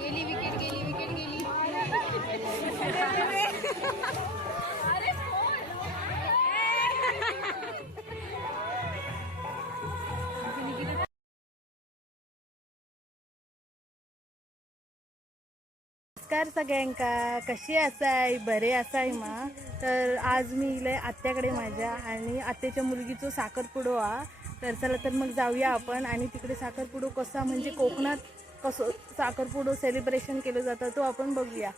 गेली विकेट, गेली विकेट, गेली. नमस्कार सगळ्यांका, कशी असाय? बरे असाय मा? तर आज मी इले आत्याकडे माझ्या आणि आत्याच्या मुलगीचं साखरपुडो हा. तर चला तर मग जाऊया आपण आणि तिकडे साखरपुडो कसा म्हणजे कोकणात कसं साखरपुडो सेलिब्रेशन केलं जातं तो आपण बघूया.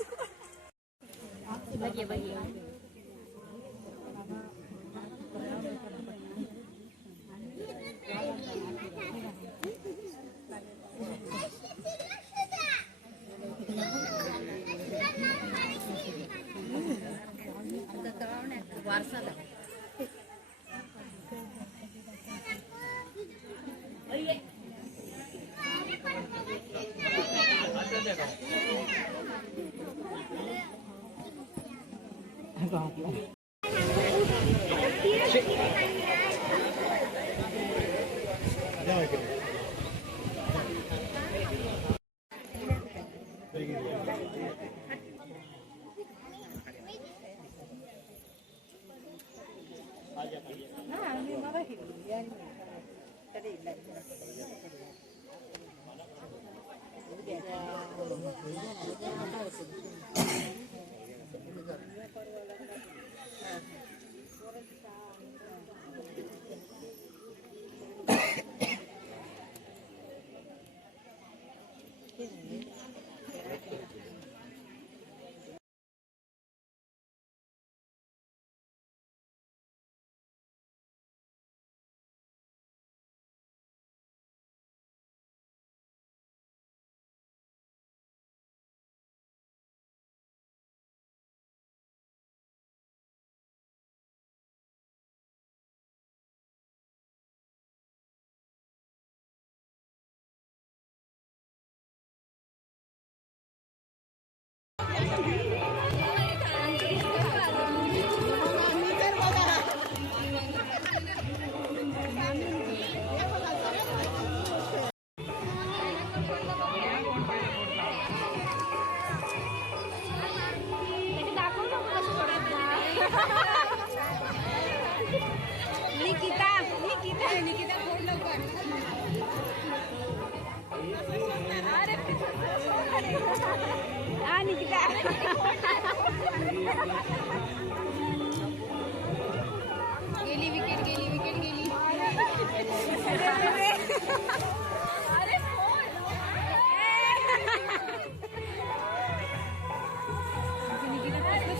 गेली विकेट, गेली विकेट, गेली.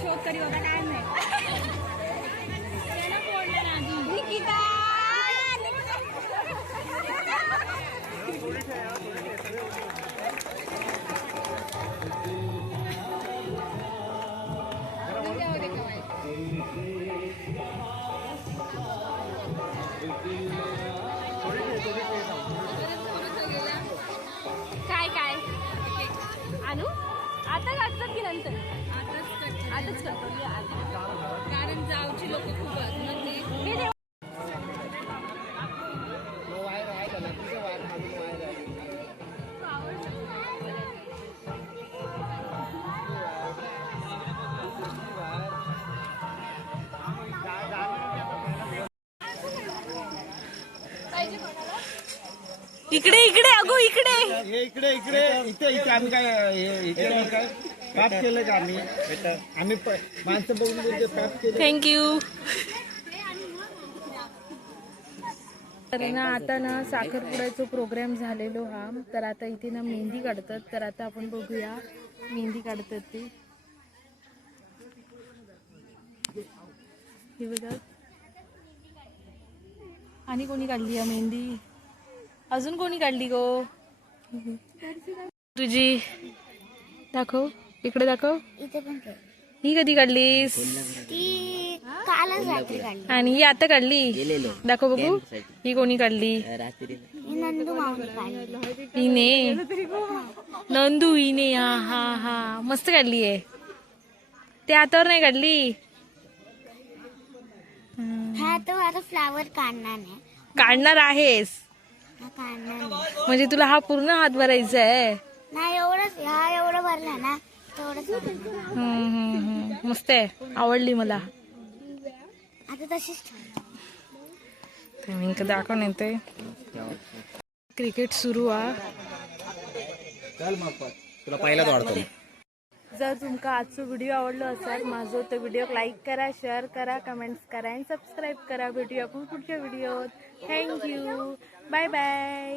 शोध करी होता काय नाही. निकिता काय काय आणू आता काढतात की नंतर? आताच करतो कारण जावची लोक खूप आहेत. इकडे इकडे अगो इकडे इकडे इकडे इथे इथे आम्ही काय इथे काय काप केलं का आम्ही माणसं बघून बोलतो काप केलं. थँक्यू. तर ना आता ना साखरपुड्याचा प्रोग्राम झालेलो हा. तर आता इथे ना मेहंदी काढतात. तर आता आपण बघूया मेहंदी काढतात ते. हे बघा आणि कोणी काढली आहे मेहंदी? अजून कोणी काढली गो तुझी? दाखव इकडे दाखव. ही कधी काढलीस? कालच रात्री काढली. आणि ही आता काढली? दाखव बघू. ही कोणी काढली? नंदू माऊली काढली. हिने नंदू हिने. हा हा हा मस्त काढली आहे. ते हातावर नाही काढली. हा तो आता फ्लावर काढणार नाही. काढणार आहेस? हा काढणार नाही. म्हणजे तुला हा पूर्ण हात भरायचा आहे. नाही एवढंच, हा एवढं भरला ना तेवढंच. मस्त आहे, आवडली मला. आता तशीच मी दाखवून येते. क्रिकेट सुरू आहे. तुला पहिलाच वाढतो. जर तुमका आजचो व्हिडिओ आवडलो असाल माझो तर व्हिडिओ लाईक करा, शेअर करा, कमेंट्स करा आणि सबस्क्राईब करा. भेटूया आपण पुढच्या व्हिडिओत. Thank you, bye bye.